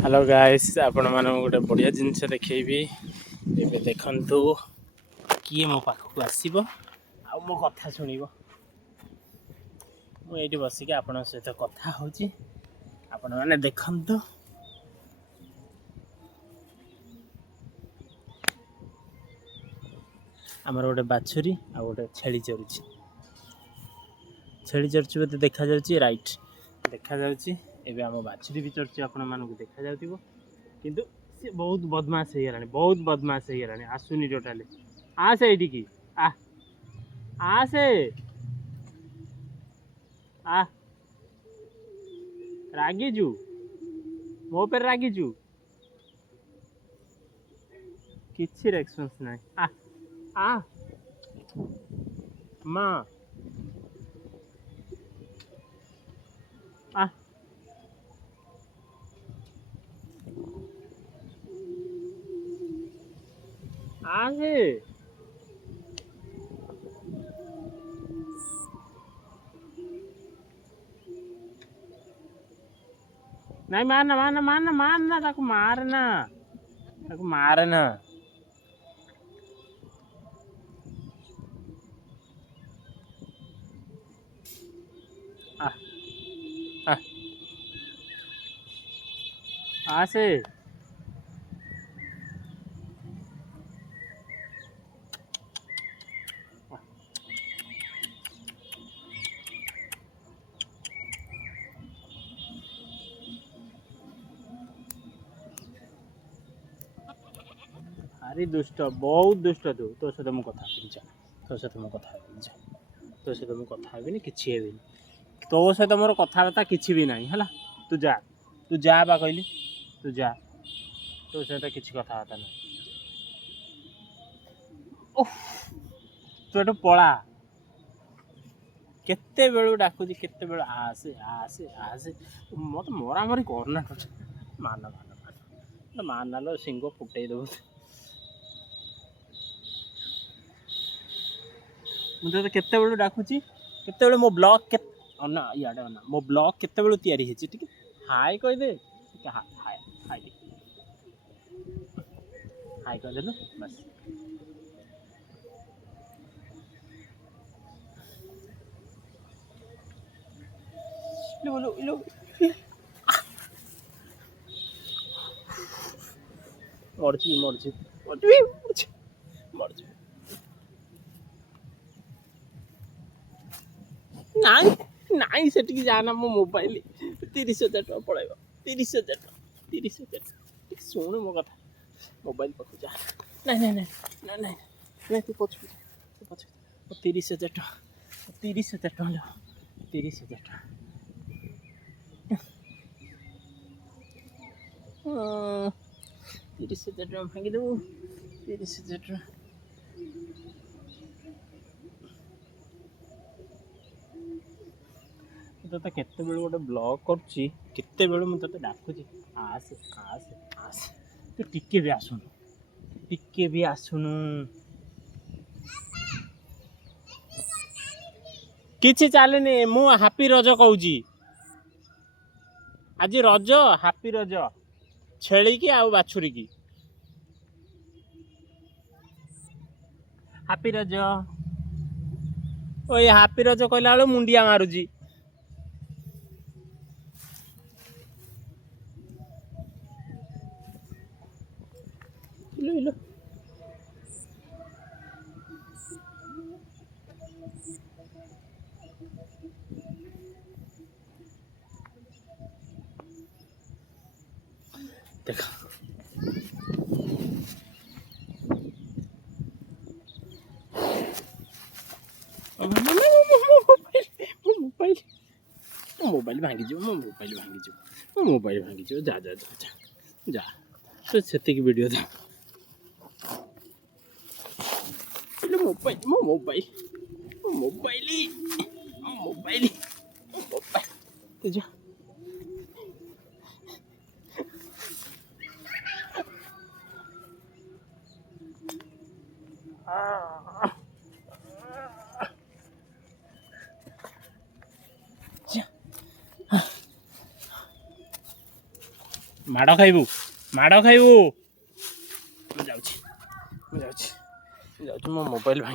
hello guys आपण मानक गोटे बढ़िया जिनस देखी एबे देखंतु किए मो पाखक आसीबो आ मो कथा सुनिबो मु एठी बसिके आपण सहित कथा होची आपण माने देखंतु हमर गोटे बाछुरी आ गोटे छेली चरुची बोते देखा जाउची राइट देखा जाउची एबे हम बाछुरी भी चरुची आपण मानक देखा जाउतिबो किंतु से बहुत बदमाश हो गलानी आसुनी टोटाली आसे एठी आसे आ रागीजु मो पे रागीजु किछि रेस्पॉन्स नाही आ मां आ आसे नहीं मारना ताको मारना आ आ आसे भारी दुष्ट बहुत दुष्ट तो सहित मु कथा तो सहित मु कथा हेबिनी किछि हेबिनी तो सहित मोर कथाबार्ता किछि भी नाही हला तू जा बा कहली तू जा तो सहित किछि कथाबार्ता नाही तू एठु पळा केते बेलू डाकुची केते बेलू आसे आसे आसे मत मरामरी करना माना लो सिंह फुटई दो मुझे केते बेलू डाकुची केते बेलू मो ब्लॉग के ना इयाडे ना मो ब्लॉग केते बेलू तयारी हेची ठीक हाय कह दे हाय हाय हाय हाय कह दे बस लो मरजी नाई सेठी जाना मो मोबाइल 30,000 टका पड़ेगा 30,000 टका सुन मो कथा मोबाइल पकड़ जा नहीं तू पछ 30,000 टका 30,000 टका लो 30,000 टका 30,000 टका भांगी दो 30,000 टका तो केते बेलू गोटे ब्लॉग करछि केते बेलू मु तते डाकुछि आसे तू टिके भी आसुनु किछि चालेनी मु हैप्पी रज कहूछि आज रज हैप्पी रज छेली की आउ बाछुरी की हैप्पी रज ओए हैप्पी रज कहला बेलू मुंडिया मारुछि लो देखा मोबाइल भांगी जा तो सेति की वीडियो था मोबाइल तो जा ମାଡ଼ ଖାଇବୁ ମାଡ଼ ଖାଇବୁ ମୁଁ ଯାଉଛି ମୋ ମୋବାଇଲ ଭାଙ୍ଗି